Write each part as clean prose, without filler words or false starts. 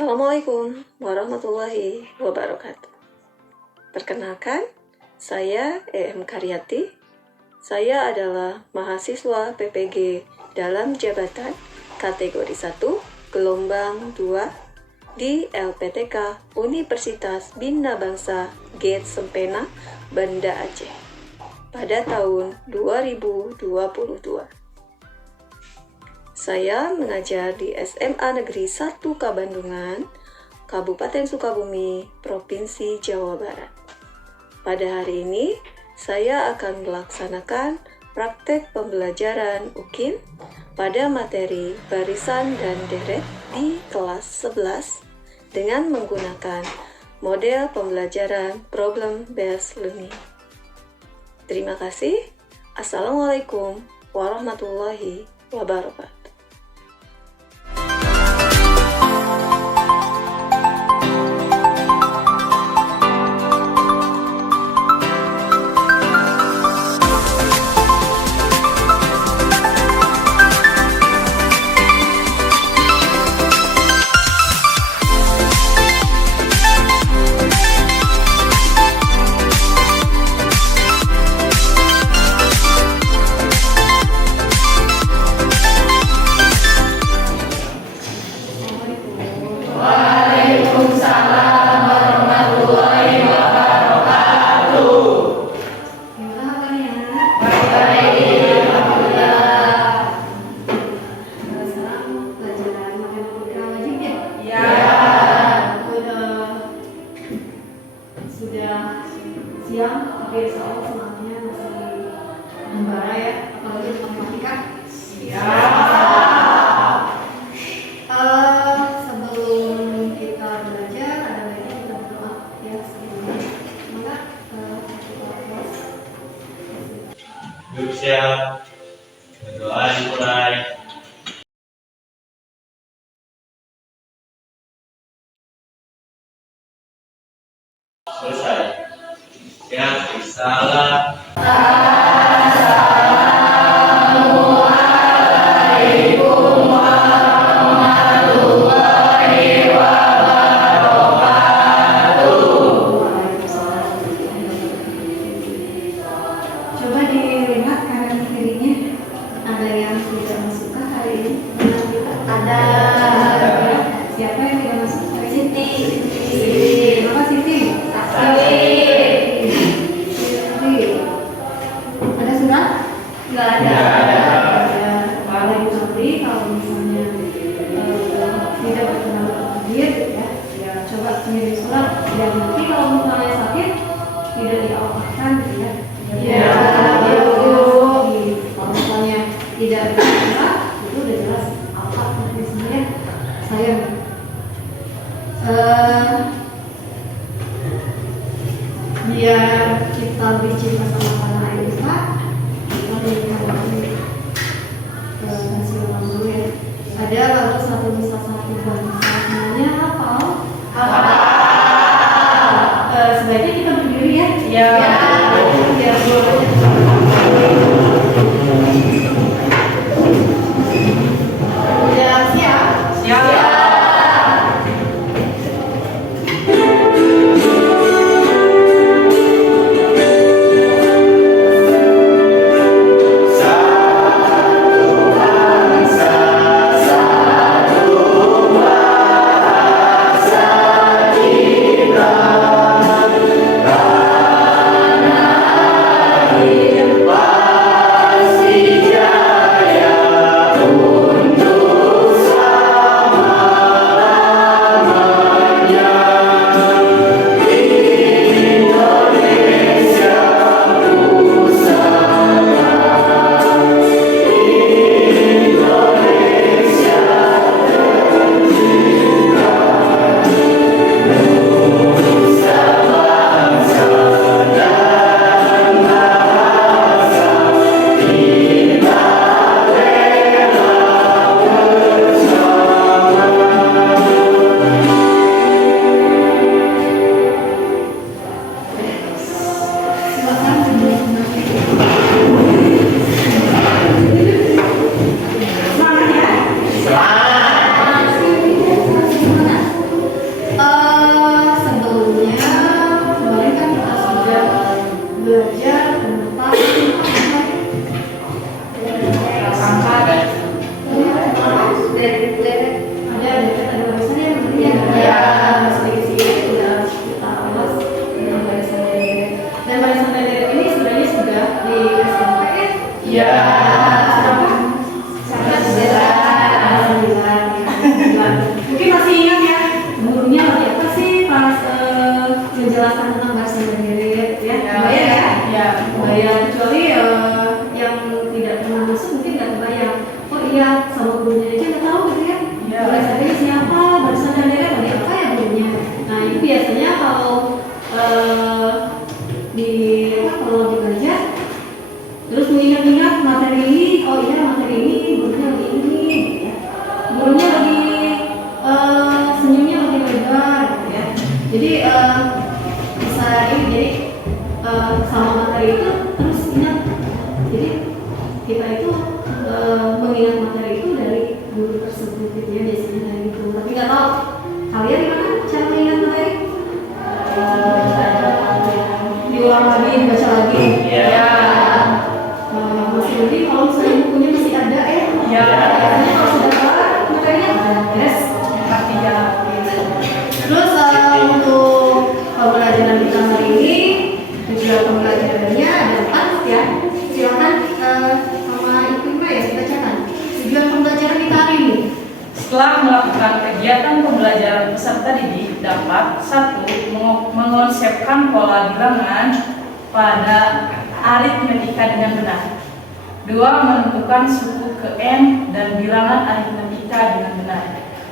Assalamualaikum warahmatullahi wabarakatuh. Perkenalkan, saya EM Karyati. Saya adalah mahasiswa PPG dalam jabatan kategori 1, gelombang 2 di LPTK Universitas Bina Bangsa Gate Sempena, Banda Aceh pada tahun 2022. Saya mengajar di SMA Negeri 1 Kabandungan, Kabupaten Sukabumi, Provinsi Jawa Barat. Pada hari ini, saya akan melaksanakan praktek pembelajaran UKIM pada materi barisan dan deret di kelas 11 dengan menggunakan model pembelajaran Problem Based Learning. Terima kasih. Assalamualaikum warahmatullahi wabarakatuh. Sudah siang, tapi insya Allah semangatnya masih membara ya, apalagi matematika. Sebelum kita belajar, ada baiknya kita berdoa ya sebelumnya. Semoga kita puas. Yuk siap, berdoa dimulai. Selesai. Ya, salam. Coba dilihat kanan kirinya, ada yang tidak masuk hari ini? Ada. Siapa yang tidak masuk? Siti. Apa Siti? Ada surat? Nggak ada. Kalau Ibu Sabri, kalau misalnya tidak berkenan hadir, ya coba sendiri surat. Dan nanti kalau misalnya sakit, tidak dialahkan, ya. Kalau misalnya tidak berkenan, itu udah jelas apa nanti sebenarnya mungkin nggak kebayang. Oh iya, sama gurunya aja nggak tahu gitu ya. Barisannya siapa, barisan daerah bagi apa ya gurunya. Nah itu biasanya kalau kalau belajar terus mengingat-ingat materi ini, oh iya materi ini gurunya lagi ini, gitu ya. Gurunya lagi senyumnya lagi lebar, gitu ya. Jadi bisa ini jadi sama materi itu terus ingat. Jadi kita itu mengingat materi itu dari guru tersebut, gitu ya, biasanya dari guru. Tapi nggak tahu kalian gimana cara mengingat materi? Diulang lagi, dibaca lagi. Ya. Masih lebih kalau misalnya bukunya masih ada ya. Biasanya kalau sudah kelar materinya beres. Terus untuk pembelajaran kita hari ini tujuan pembelajarannya ada 4 ya. Silakan sama Ibu Ima ya dibacakan. Tujuan pembelajaran kita hari ini. Setelah melakukan kegiatan pembelajaran, peserta didik dapat 1. Mengonsepkan pola bilangan pada aritmetika dengan benar. 2. Menentukan suku ke N dan bilangan aritmetika dengan benar.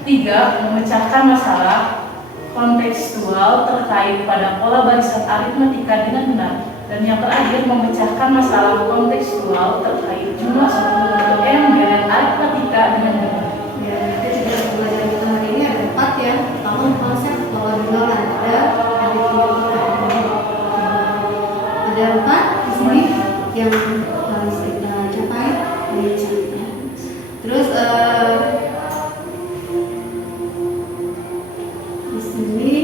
3. Memecahkan masalah kontekstual terkait pada pola barisan aritmetika dengan benar. Dan yang terakhir, memecahkan masalah kontekstual terkait jumlah suku ke N dan aritmetika dengan benar. Ya, tujuan pembelajaran kita hari ini ada 4 ya. Pertama konsep pola bilangan ada aritmetika. Ada 4 di sini yang harus kita capai dari sana. Terus di sini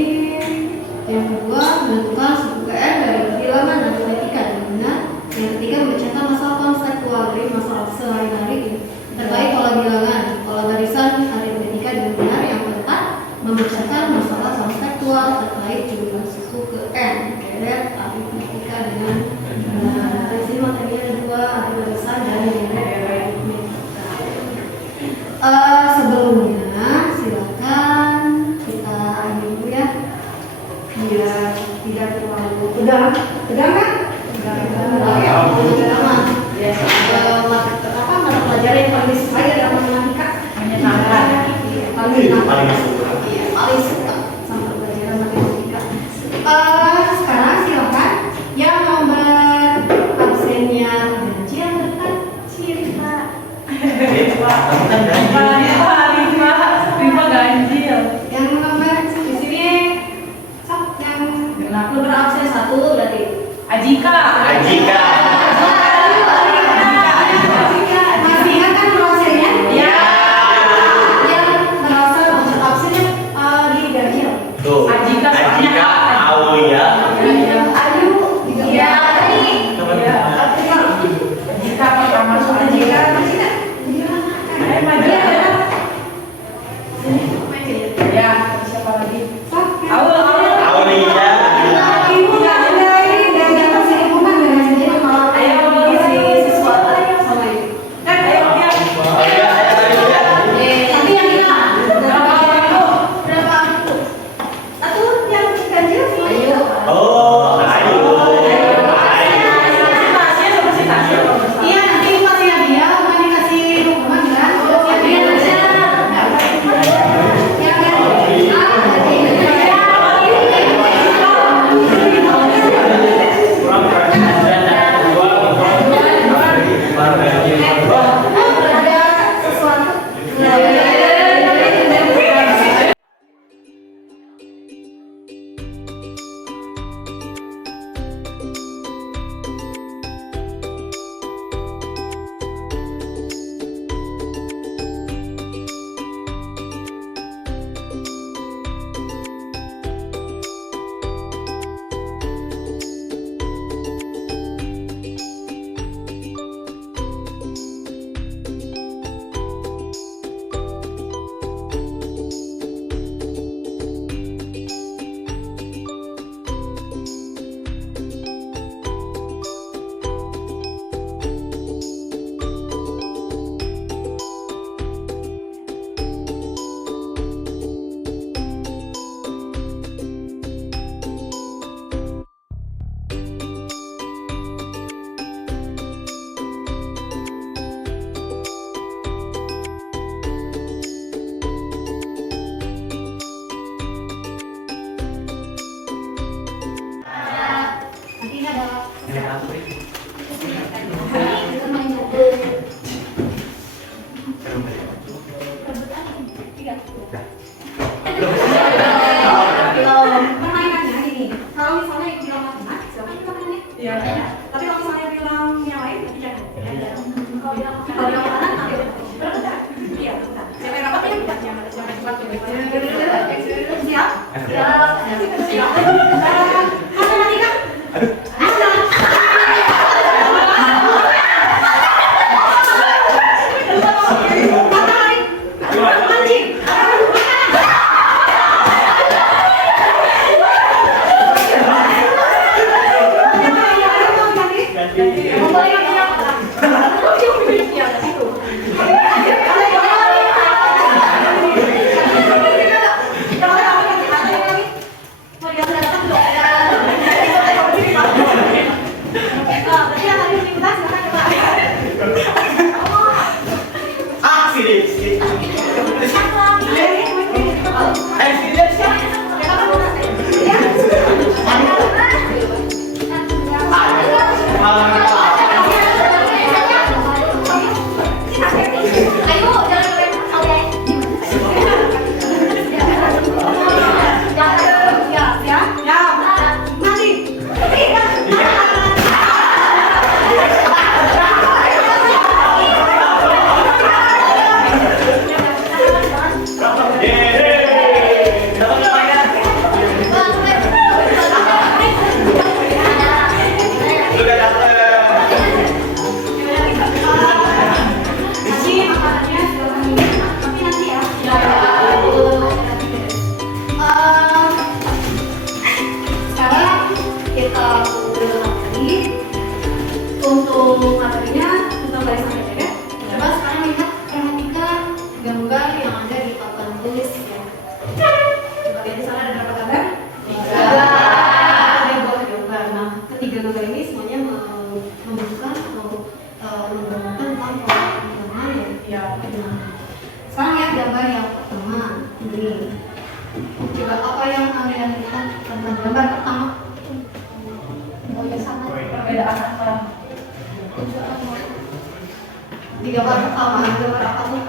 yang kedua menentukan suku KN dari bilangan aritmetika dengan benar. Yang ketiga memecahkan masalah konseptual dari masalah sehari-hari terkait pola bilangan, pola barisan aritmetika dengan benar. Yang keempat memecahkan masalah konseptual terkait jumlah suku ke N deret aritmetika dengan benar. Di sini materinya ada 2, ada barisan dan deret aritmetika. Sebelumnya silakan kita ini dulu ya, biar tidak terlalu tegang kan? Tegang ya, tegang. Mata pelajaran yang paling disukai adalah matematika. Menyenangkan. Paling suka sama pelajaran matematika. Sekarang silakan yang nomor absennya Ganji yang dekat Cinta. Rifa ganjil. Yang nomor di sini sok yang nomor absen 1 berarti Ajika. masih ingat kan absennya? Ya. Yang merasa masuk absennya di Ganjil. Ajika. Aulia. Ayu, Iya. Iya. Ajika pertama soalnya. Maju. Ya, siapa lagi? Aulia. Ibu nggak ada ini, nggak kasih hukuman, nggak kasih Kalau bilang kanan, iya. Siapa yang rapat ya? Siap? Siap. Kanan nanti kan? Sekarang lihat gambar yang pertama ini. Coba apa yang kalian lihat tentang gambar pertama? Oh ya sama. Perbedaan apa? Di gambar pertama gambar apa tuh?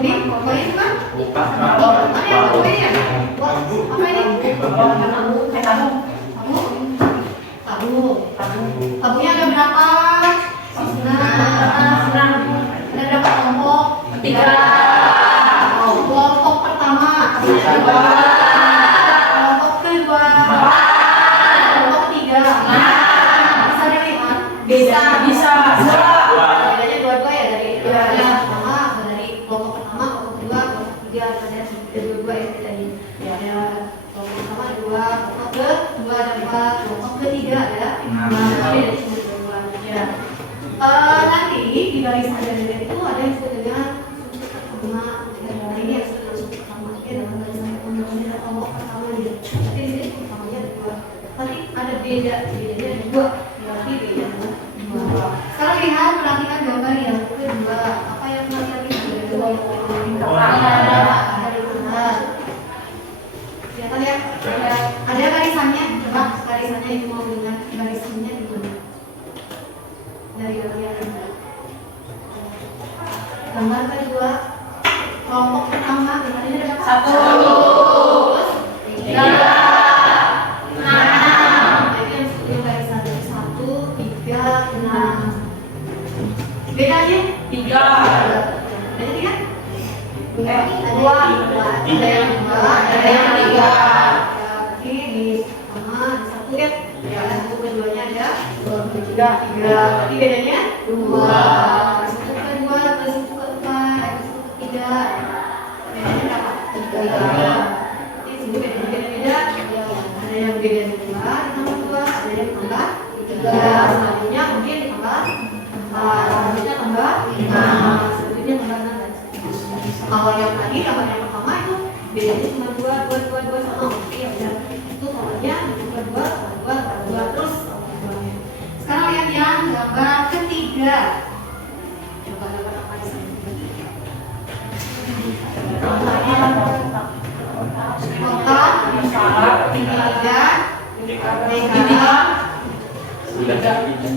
Ini gambar itu kan? Mana yang gambar ini ya? Apa ini? Tabungnya ada berapa? Senang. Ada berapa kelompok? 3. Kelompok pertama. Kelompok kedua. Kelompok ketiga. Bisa dilihat? Bisa. Bedanya dua-dua ya dari pertama, dari kelompok pertama, kelompok kedua, kelompok ketiga. Ada dua-dua ya bedanya. Ada kelompok pertama ada 2, kelompok kedua ada 4, kelompok ketiga ada 5. Ya. Nanti di barisan adegan itu ada yang disebut dengan pertama. Ini yang disebut dengan suku pertama. Dalam barisan undang-undang kelompok pertama dia. Nanti di sini pertamanya ada 2. Tapi ada bedanya ada 2. Berarti beda 2. Sekarang lihat perhatikan gambar yang kedua. Apa yang kalian lihat dari kedua? Ada lingkaran. Kelihatan ya? Ada barisannya. Coba barisannya itu mau lihat barisannya di mana? Dari bagian ini. Gambar kedua, kelompok pertama gambarnya ada berapa? 1, 2, 3, 4, 5, 6. Jadi yang sebelum barisan 1, 3, 6. Bedanya 3. Bedanya 3? Ada yang 2, ada yang 3. Berarti di pertama di 1 ya. Yang keduanya ada 2, 3. Berarti bedanya 2. Satu kedua ke satu keempat, satu ketiga. Bedanya berapa? 3. Jadi sini beda. Ada yang beda 2, ditambah 2, ada yang tambah 3. Selanjutnya mungkin ditambah 4, selanjutnya tambah 5, selanjutnya tambah 6. Kalau yang tadi gambar yang pertama itu bedanya cuma 2 sama. Iya benar. Itu namanya 2 terus. Sekarang lihat yang gambar ketiga. Coba gambar apa di sini? Kotak,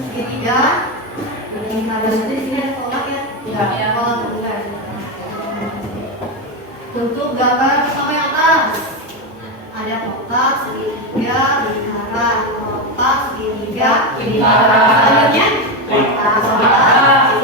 segitiga. Berarti di sini ada kotak ya? Ya. Kotak bulan. Untuk gambar pertama yang atas ada kotak, segitiga, lingkaran. Kotak, segitiga, lingkaran. Selanjutnya kotak, segitiga,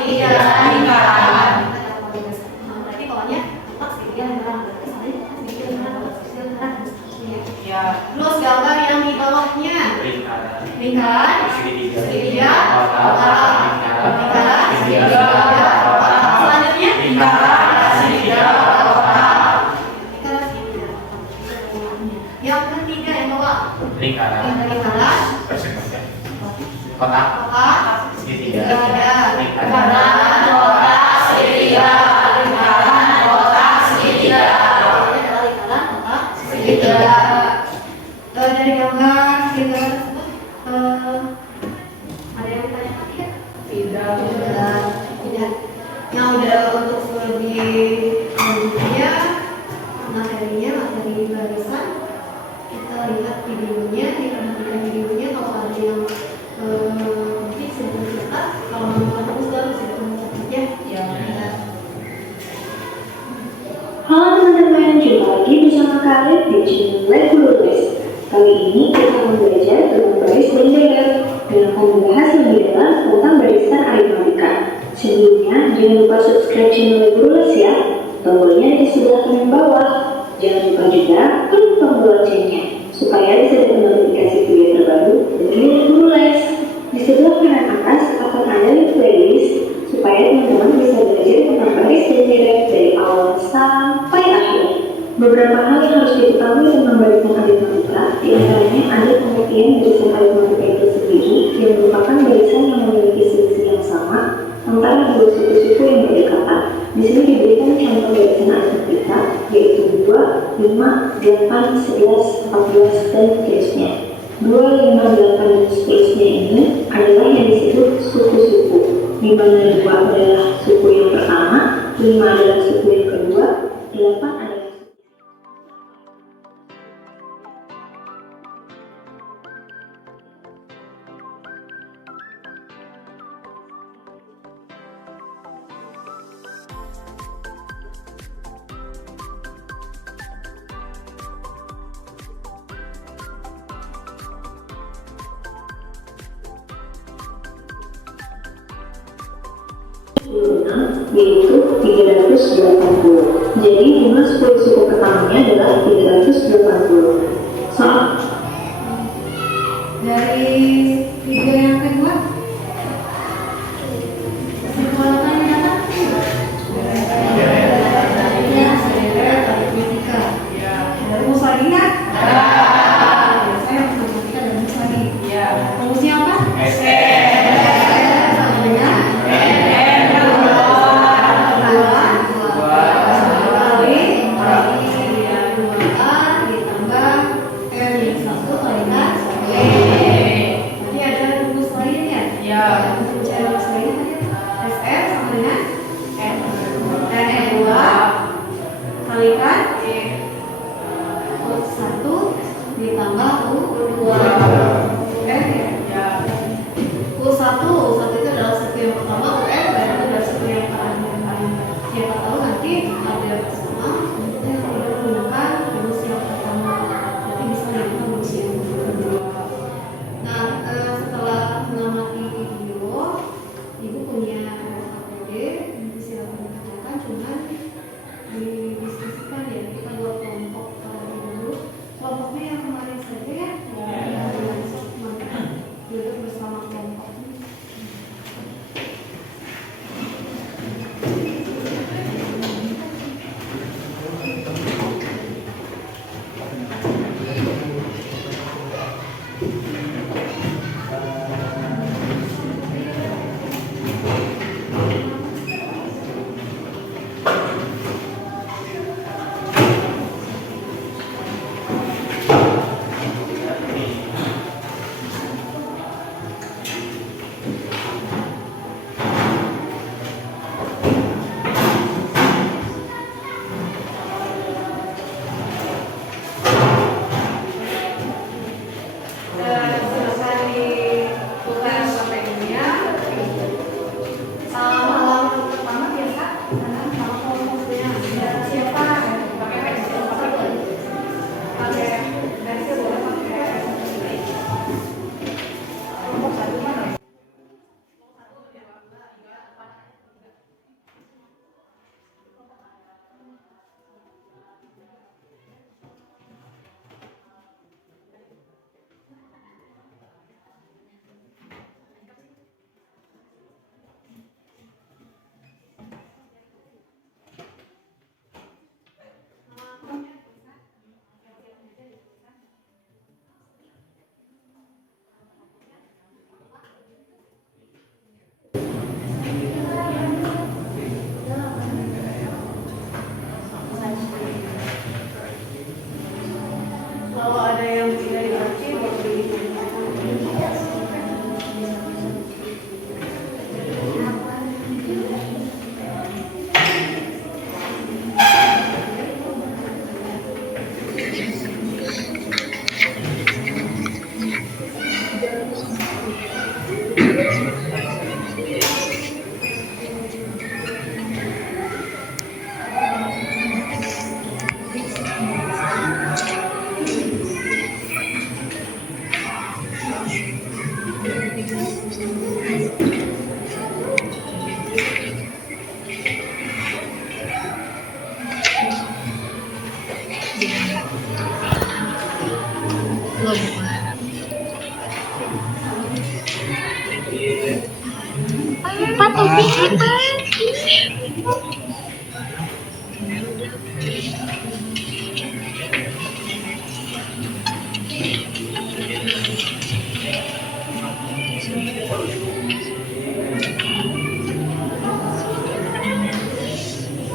Kotak Kotak segitiga. lingkaran kotak segitiga. Lingkaran kotak segitiga. Ini adalah lingkaran kotak segitiga. Dari gambar tersebut ada yang ditanyakan tidak? Tidak. Yang udah untuk lebih lanjutnya materi barisan kita lihat videonya, diperhatikan videonya. Kalau ada yang mungkin sedang dekat, kalau memang bagus baru bisa mencatat ya. Halo teman-teman, jumpa lagi bersama kalian di channel Regulus. Kali ini kita akan belajar tentang baris dan datar dan akan membahas lebih dalam tentang barisan aritmatika. Sebelumnya, jangan lupa subscribe channel Regulus ya. Tombolnya di sebelah kanan bawah. Jangan lupa juga klik tombol loncengnya supaya bisa dapat notifikasi video terbaru dari Regulus. Di sebelah kanan atas akan ada link playlist supaya teman-teman bisa belajar tentang baris dan datar dari awal sampai akhir. Beberapa hal yang harus diketahui tentang barisan aritmatika, diantaranya ada pengertian barisan aritmatika itu sendiri yang merupakan barisan yang memiliki selisih yang sama antara dua suku-suku yang berdekatan. Di sini diberikan contoh barisan aritmatika yaitu 2, 5, 8, 11, 14 dan seterusnya. 2, 5, 8 dan seterusnya ini adalah yang disebut suku-suku, di mana 2 adalah suku yang pertama, 5 adalah suku yang kedua, 8 adalah yaitu 380. Jadi jumlah 10 suku pertamanya adalah 380. Soal Dari video yang kedua, kesimpulan yang dapat aritmatika. Ada rumus lagi nggak? Saya matematika dan rumus lagi. Rumusnya apa?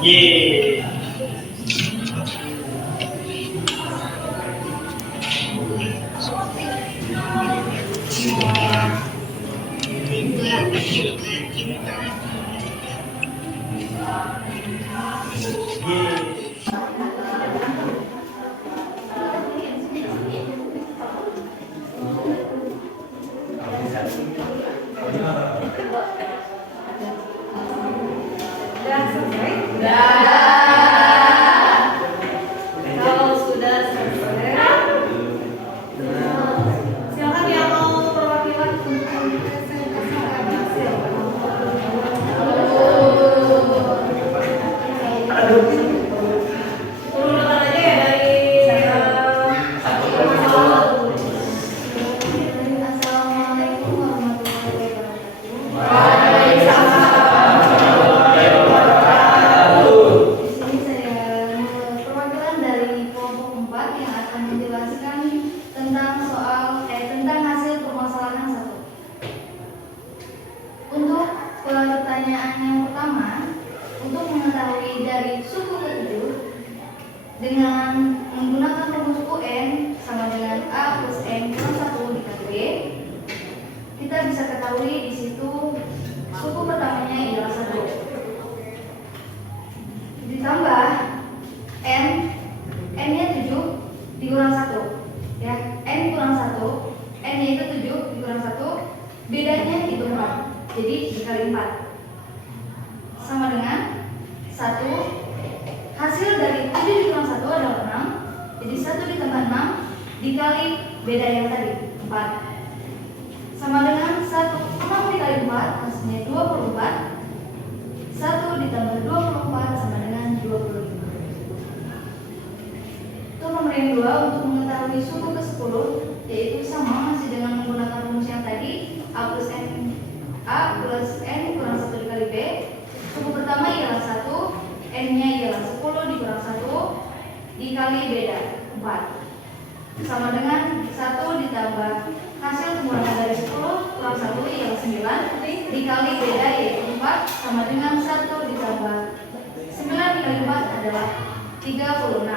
Ye. Sudah selesai? Kalau sudah selesai, silakan yang mau perwakilan untuk mempresentasikan hasil. Urutan aja ya dari Assalamualaikum warahmatullahi wabarakatuh. Di sini saya perwakilan dari kelompok 4 yang akan menjelaskan tentang tentang hasil permasalahan 1. Untuk pertanyaan yang pertama, untuk mengetahui dari suku ke-7 dengan menggunakan rumus UN sama dengan A plus N kurang 1 dikali B, kita bisa ketahui di situ suku pertamanya ialah 1. Ditambah N-nya 7 dikurang 1. Ya, N kurang 1, N-nya itu 7 dikurang 1, bedanya itu 4. Jadi dikali 4. Sama dengan 1. Hasil dari 7 dikurang 1 adalah 6. Jadi 1 ditambah 6 dikali beda yang tadi 4. Sama dengan 6 dikali 4 hasilnya 24. 1 ditambah 24 sama dengan 25. Untuk nomor yang 2, untuk mengetahui suku ke-10, yaitu sama masih dengan menggunakan rumus yang tadi A plus N kurang 1 dikali B. Suku pertama ialah 1, N-nya ialah 10 dikurang 1 dikali beda 4. Sama dengan 1 ditambah hasil pengurangan dari 10 kurang 1 ialah 9 dikali beda yaitu 4 sama dengan 1 ditambah 9 dikali 4 adalah 36.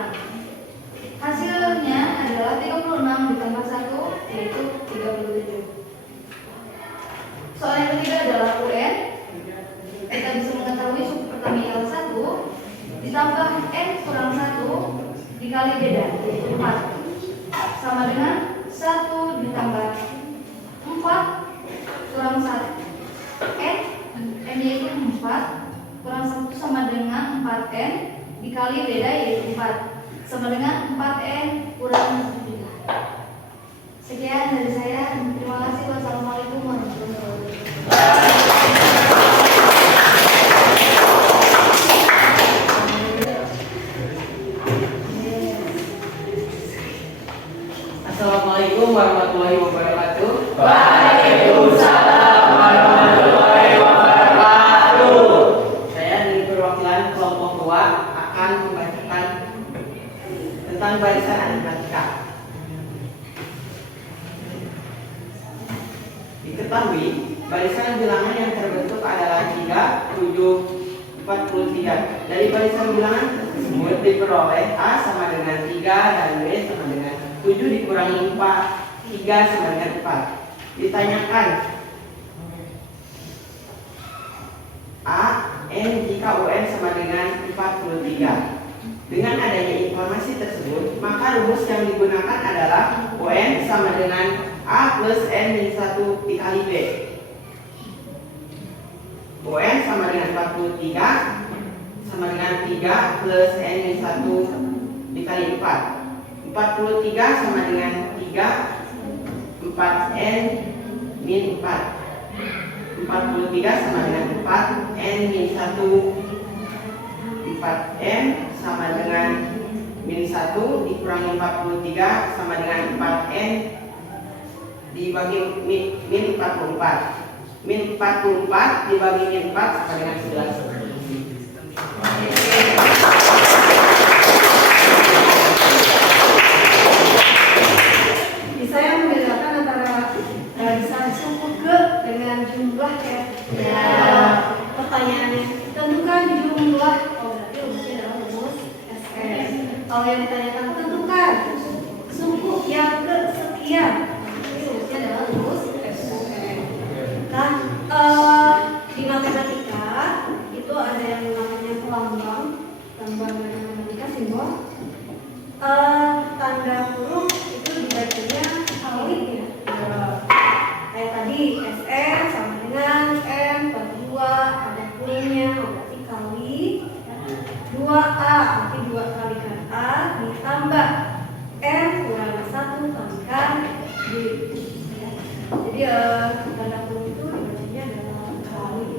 Hasilnya adalah 36 ditambah 1 yaitu 37. Soal yang ketiga adalah UN. Kita bisa mengetahui suku pertama ialah 1 ditambah N kurang 1 dikali beda yaitu 4 sama dengan 1 ditambah 4 kurang 1 N yaitu 4 kurang 1 sama dengan 4N dikali beda yaitu 4 sama dengan 4N kurang 1 juga. Sekian dari saya. Terima kasih. Wassalamualaikum warahmatullahi wabarakatuh. Assalamualaikum warahmatullahi wabarakatuh. Waalaikumsalam warahmatullahi wabarakatuh. Saya dari perwakilan kelompok 2 akan membacakan tentang barisan aritmatika. Diketahui, barisan bilangan yang terbentuk adalah 3, 7, 43. Dari barisan bilangan tersebut diperoleh A sama dengan 3 dan B sama dengan 7 dikurangi 4, 3 sama dengan 4. Ditanyakan A, N jika UN sama dengan 43. Dengan adanya informasi tersebut, maka rumus yang digunakan adalah UN sama dengan A plus N min 1 dikali B. UN sama dengan 43 sama dengan 3 plus N min 1 dikali 4. 43 sama dengan 3 4N min 4. 43 sama dengan 4N min 1. 4N sama dengan min 1 dikurangi 43 sama dengan 4N dibagi min 44. Min 44 dibagi min 4 sama dengan 11. Bisa yang membedakan antara barisan suku ke dengan jumlah ya? Ya. Pertanyaannya, tentukan jumlah. Oh berarti Kalau yang ditanyakan tentukan suku yang kesekian. Ini rumusnya adalah rumus SUN. Nah, di matematika itu ada yang namanya lambang matematika simbol. Tanda huruf itu dibacanya kali ya. Kayak tadi SN sama dengan M per 2, ada kurungnya berarti kali 2A, berarti 2 kalikan A ditambah M kurang 1 kalikan D. Jadi tanda huruf itu dibacanya adalah kali.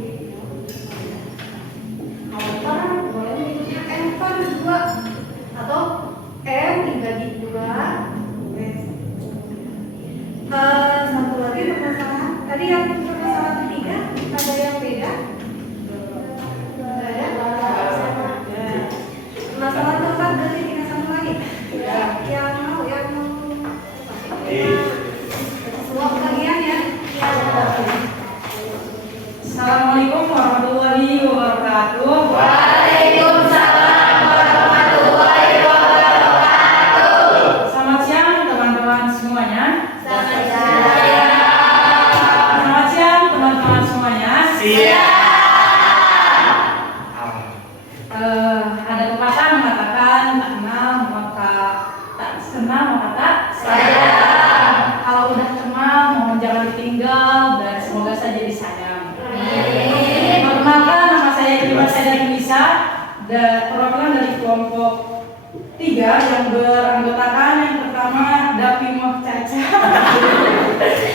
Kalau boleh menyebutnya M per 2 atau M dibagi 2. Satu lagi permasalahan. Tadi yang permasalahan ketiga ada yang beda? Tidak ada. Masalah keempat berarti tidak sama lagi. Yang mau semua bagian ya. Assalamualaikum warahmatullahi wabarakatuh. Waalaikumsalam warahmatullahi wabarakatuh. Selamat siang teman-teman semuanya. Selamat siang teman-teman semuanya. siang. Ada pepatah mengatakan tak kenal maka tak sayang. Kalau udah kenal mohon jangan ditinggal dan semoga saja disayang. Perkenalkan, nama saya Dimas Nisa, perwakilan dari kelompok 3 yang beranggotakan yang pertama Dapimoh Caca,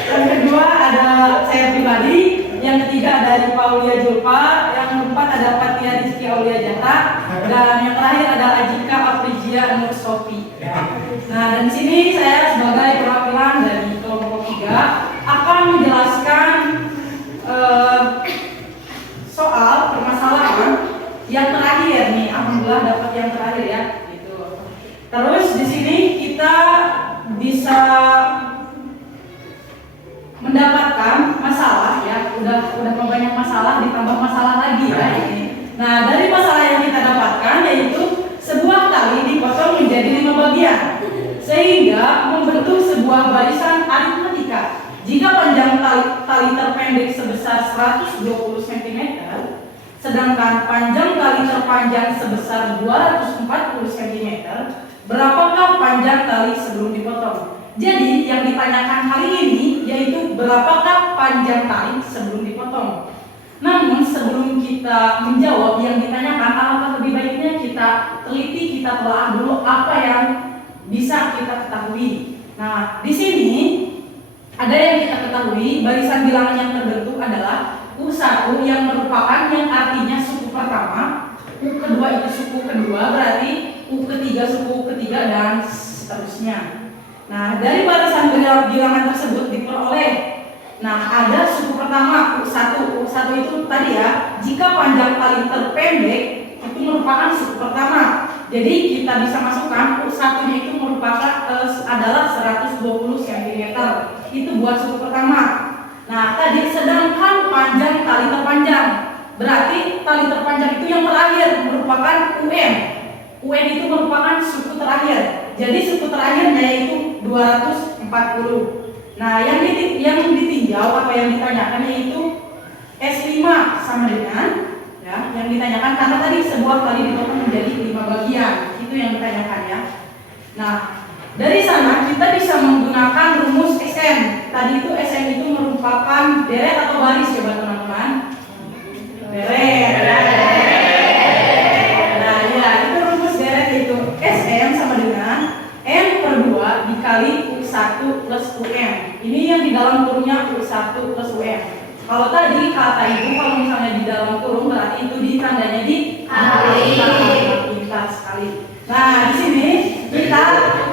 yang kedua ada saya pribadi, yang ketiga ada Paulia Julpa, yang keempat ada Fatia Rizky Aulia Jata, dan yang terakhir ada Ajika Afrigia Nur Sofi. Nah, dan sini saya sebagai perwakilan dari kelompok 3 akan menjelaskan soal permasalahan yang terakhir nih. Alhamdulillah dapat yang terakhir ya. Gitu. Terus di sini kita bisa mendapatkan masalah ya. Udah banyak masalah ditambah masalah lagi ya ini. Nah, dari masalah yang kita dapatkan yaitu sebuah tali dipotong menjadi 5 bagian sehingga membentuk sebuah barisan aritmetika. Jika panjang tali terpendek sebesar 120 cm, sedangkan panjang tali terpanjang sebesar 240 cm, berapakah panjang tali sebelum dipotong? Jadi yang ditanyakan kali ini yaitu berapakah panjang tali sebelum dipotong. Namun sebelum kita menjawab yang ditanyakan, alangkah lebih baiknya kita teliti, kita telah dulu apa yang bisa kita ketahui. Nah, di sini ada yang kita ketahui, barisan bilangan yang terbentuk adalah U1 yang merupakan yang artinya suku pertama, U kedua itu suku kedua, berarti U ketiga suku ketiga dan seterusnya. Nah, dari barisan bilangan tersebut diperoleh, nah ada suku pertama U1 itu tadi ya, jika panjang tali terpendek itu merupakan suku pertama. Jadi kita bisa masukkan U1 nya itu merupakan adalah 120 cm. Itu buat suku pertama. Nah, tadi sedangkan panjang tali terpanjang, berarti tali terpanjang itu yang terakhir merupakan UN. UN itu merupakan suku terakhir. Jadi suku terakhirnya yaitu 240. Nah, yang ditinjau atau yang ditanyakan yaitu S5 sama dengan ya, yang ditanyakan karena tadi sebuah tali dipotong menjadi 5 bagian. Itu yang ditanyakan ya. Nah, dari sana kita bisa menggunakan rumus SN. Tadi itu SN itu merupakan deret atau baris coba teman-teman. Deret. Nah, ya itu rumus deret itu SN sama dengan M per 2 dikali U1 plus UM. Ini yang di dalam kurungnya U1 plus UM. Kalau tadi kata ibu kalau misalnya di dalam kurung berarti itu ditandanya di pintar sekali. Nah, di sini kita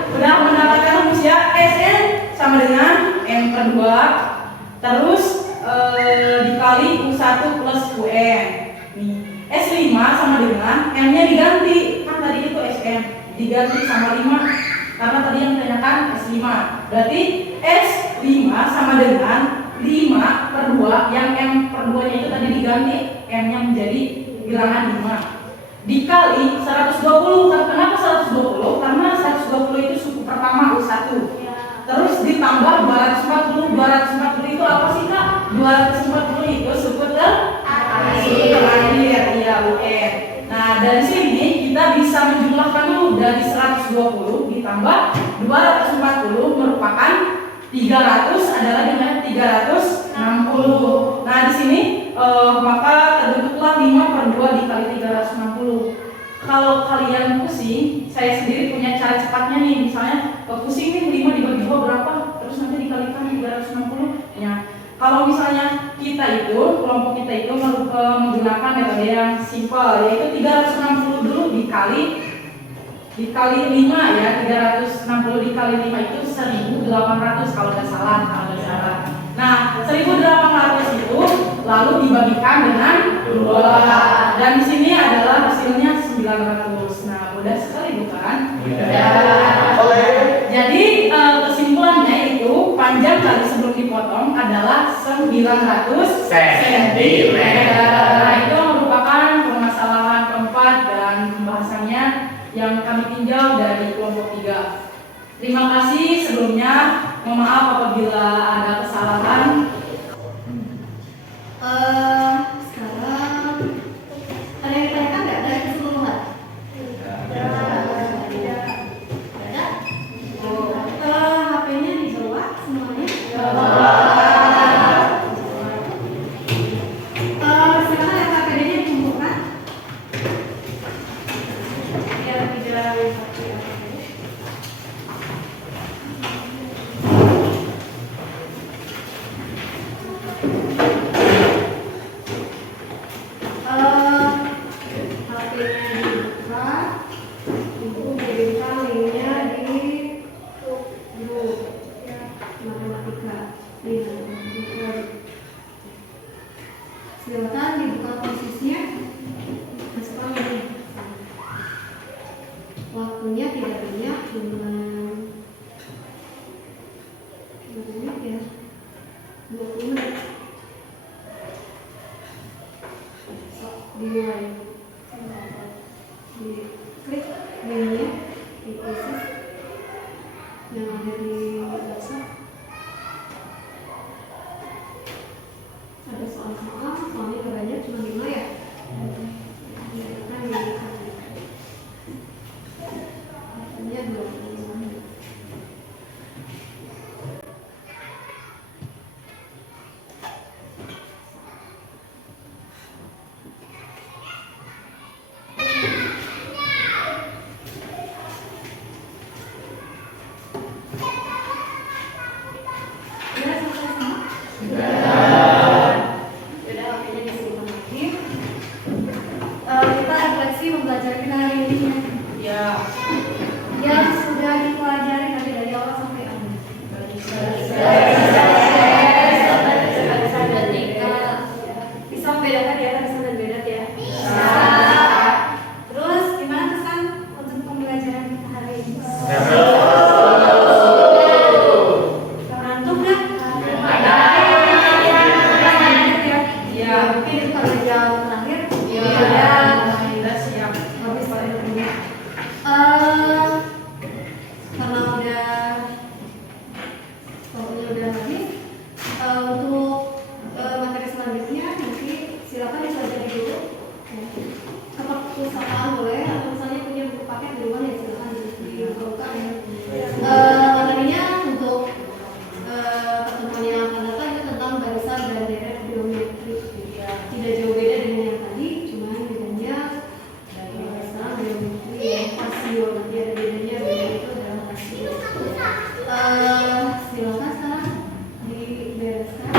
sudah mendapatkan rumus ya. SN sama dengan M per 2 terus dikali U1 plus UN. Nih, S5 sama dengan M-nya diganti. Kan tadi itu SM diganti sama 5 karena tadi yang ditanyakan S5. Berarti S5 sama dengan 5 per 2, yang M per 2 nya itu tadi diganti, M nya menjadi bilangan 5 dikali 120. Kenapa 120? 120 karena 120 itu suku pertama U1. Terus ditambah 240. 240 itu apa sih Kak? 240 itu suku terakhir, iya UN. Nah dari sini kita bisa menjumlahkan dulu dari 120 ditambah 240 merupakan 300 adalah dengan 360. Nah di sini maka terbentuklah 5/2 dikali 360. Kalau kalian pusing, saya sendiri punya cara cepatnya nih. Misalnya pusing nih 5 dibagi 2 berapa? Terus nanti dikalikan 360. Ya. Kalau misalnya kita itu, kelompok kita itu menggunakan metode yang simpel, yaitu 360 dulu dikali 5 ya. 360 dikali 5 itu 1800 kalau nggak salah. Nah 1800 itu lalu dibagikan dengan 2 dan di sini adalah hasilnya 900. Nah mudah sekali bukan? Ya. Jadi kesimpulannya itu panjang tadi sebelum dipotong adalah 900 cm. Nah itu merupakan permasalahan keempat dan pembahasannya yang kami tinjau dari kelompok 3. Terima kasih sebelumnya. Mohon maaf apabila ada kesalahan. Sekarang ada yang ditanyakan nggak dari keseluruhan? Ada? HP-nya dibawa semuanya? Sekarang LKPD-nya dikumpulkan? Ya, tidak silakan dibuka posisinya, masukkan ini. Waktunya tidak banyak, cuma banyak ya, 20 menit. Dimulai, di klik linknya, diisi yang ada di WhatsApp. Ada soal-soal, soalnya gak banyak, cuma 5 ya. Ini 25 menit. Sudah selesai semua? Kita refleksi mempelajari hari ini ya. Yang sudah dipelajari dari awal sampai akhir. Bisa membedakan ya, bisa dan beda ya. Terus gimana kesan untuk pembelajaran kita hari ini? Ngantuk dah? Ya, mungkin kalau jam terakhir. Karena waktunya udah habis, untuk materi selanjutnya nanti silakan dipelajari dulu. Ke perpustakaan boleh, atau misalnya punya buku paket di rumah ya silakan dibuka ya. Materinya untuk pertemuan yang akan datang itu tentang barisan dan deret geometri. Tidak jauh beda dengan yang tadi, cuma bedanya barisan geometri rasio, nanti ada bedanya, beda itu adalah rasio. Silakan sekarang dibereskan.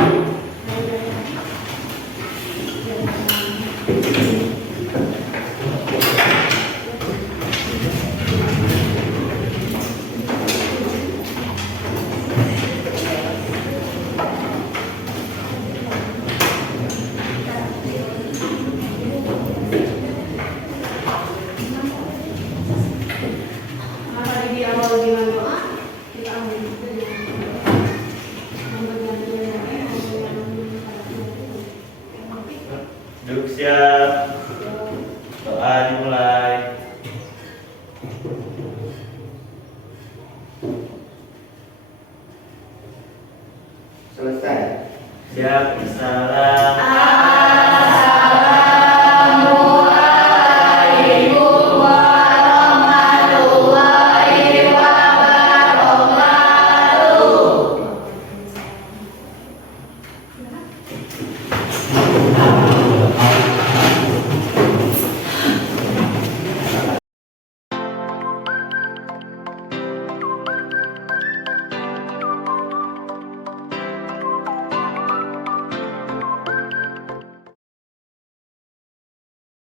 Maka di awal dengan doa, kita ambil juga dengan doa. Memberikan Duduk siap. Doa dimulai. Waalaikumsalam.